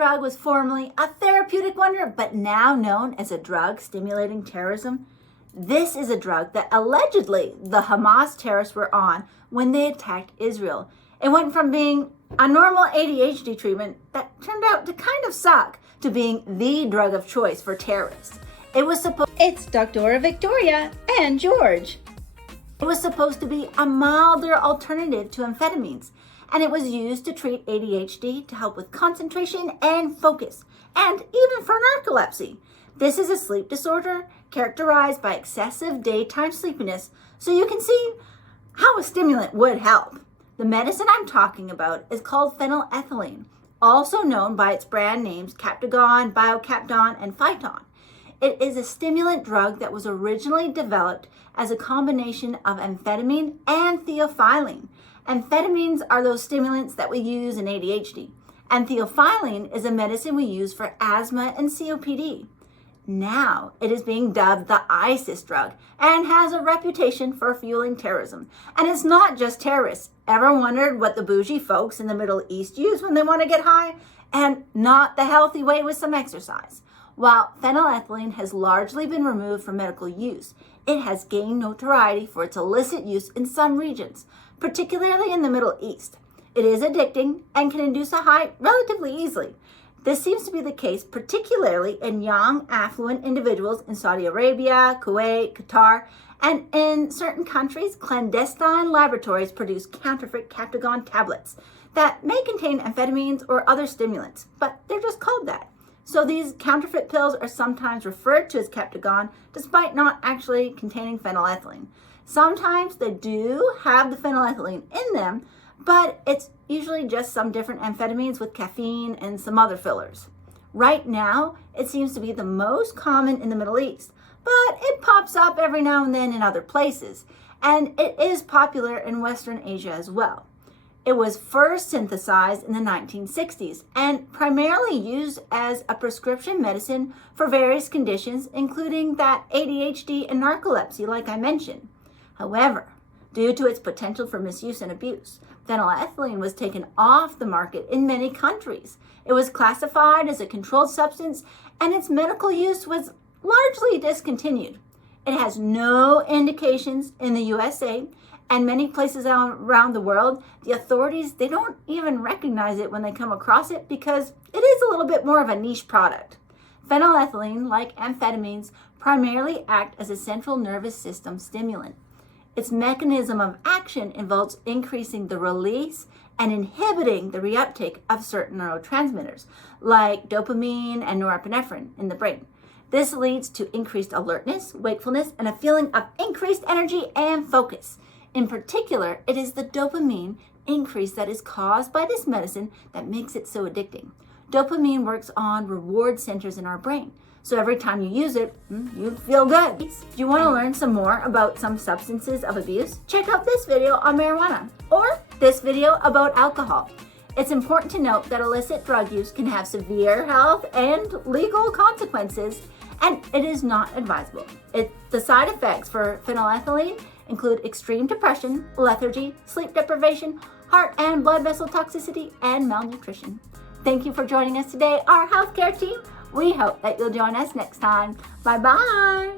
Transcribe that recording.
drug was formerly a therapeutic wonder, but now known as a drug stimulating terrorism? This is a drug that allegedly the Hamas terrorists were on when they attacked Israel. It went from being a normal ADHD treatment that turned out to kind of suck to being the drug of choice for terrorists. It's Doctora Victoria and George. It was supposed to be a milder alternative to amphetamines, and it was used to treat ADHD to help with concentration and focus, and even for narcolepsy. This is a sleep disorder characterized by excessive daytime sleepiness, so you can see how a stimulant would help. The medicine I'm talking about is called phenylethyline, also known by its brand names Captagon, Biocaptone, and Phyton. It is a stimulant drug that was originally developed as a combination of amphetamine and theophylline. Amphetamines are those stimulants that we use in ADHD, and theophylline is a medicine we use for asthma and COPD. Now it is being dubbed the ISIS drug and has a reputation for fueling terrorism. And it's not just terrorists. Ever wondered what the bougie folks in the Middle East use when they want to get high? And not the healthy way with some exercise. While phenylethyline has largely been removed from medical use, it has gained notoriety for its illicit use in some regions, particularly in the Middle East. It is addicting and can induce a high relatively easily. This seems to be the case particularly in young, affluent individuals in Saudi Arabia, Kuwait, Qatar, and in certain countries, clandestine laboratories produce counterfeit Captagon tablets that may contain amphetamines or other stimulants, but they're just called that. So these counterfeit pills are sometimes referred to as Captagon, despite not actually containing phenylethyline. Sometimes they do have the phenylethyline in them, but it's usually just some different amphetamines with caffeine and some other fillers. Right now, it seems to be the most common in the Middle East, but it pops up every now and then in other places, and it is popular in Western Asia as well. It was first synthesized in the 1960s and primarily used as a prescription medicine for various conditions, including that ADHD and narcolepsy, like I mentioned. However, due to its potential for misuse and abuse, phenylethyline was taken off the market in many countries. It was classified as a controlled substance, and its medical use was largely discontinued. It has no indications in the USA, and many places around the world, the authorities, they don't even recognize it when they come across it because it is a little bit more of a niche product. Phenylethyline, like amphetamines, primarily act as a central nervous system stimulant. Its mechanism of action involves increasing the release and inhibiting the reuptake of certain neurotransmitters, like dopamine and norepinephrine in the brain. This leads to increased alertness, wakefulness, and a feeling of increased energy and focus. In particular, it is the dopamine increase that is caused by this medicine that makes it so addicting. Dopamine works on reward centers in our brain. So every time you use it, you feel good. If you want to learn some more about some substances of abuse, check out this video on marijuana or this video about alcohol. It's important to note that illicit drug use can have severe health and legal consequences, and it is not advisable. The side effects for phenylethyline include extreme depression, lethargy, sleep deprivation, heart and blood vessel toxicity, and malnutrition. Thank you for joining us today, our healthcare team. We hope that you'll join us next time. Bye-bye.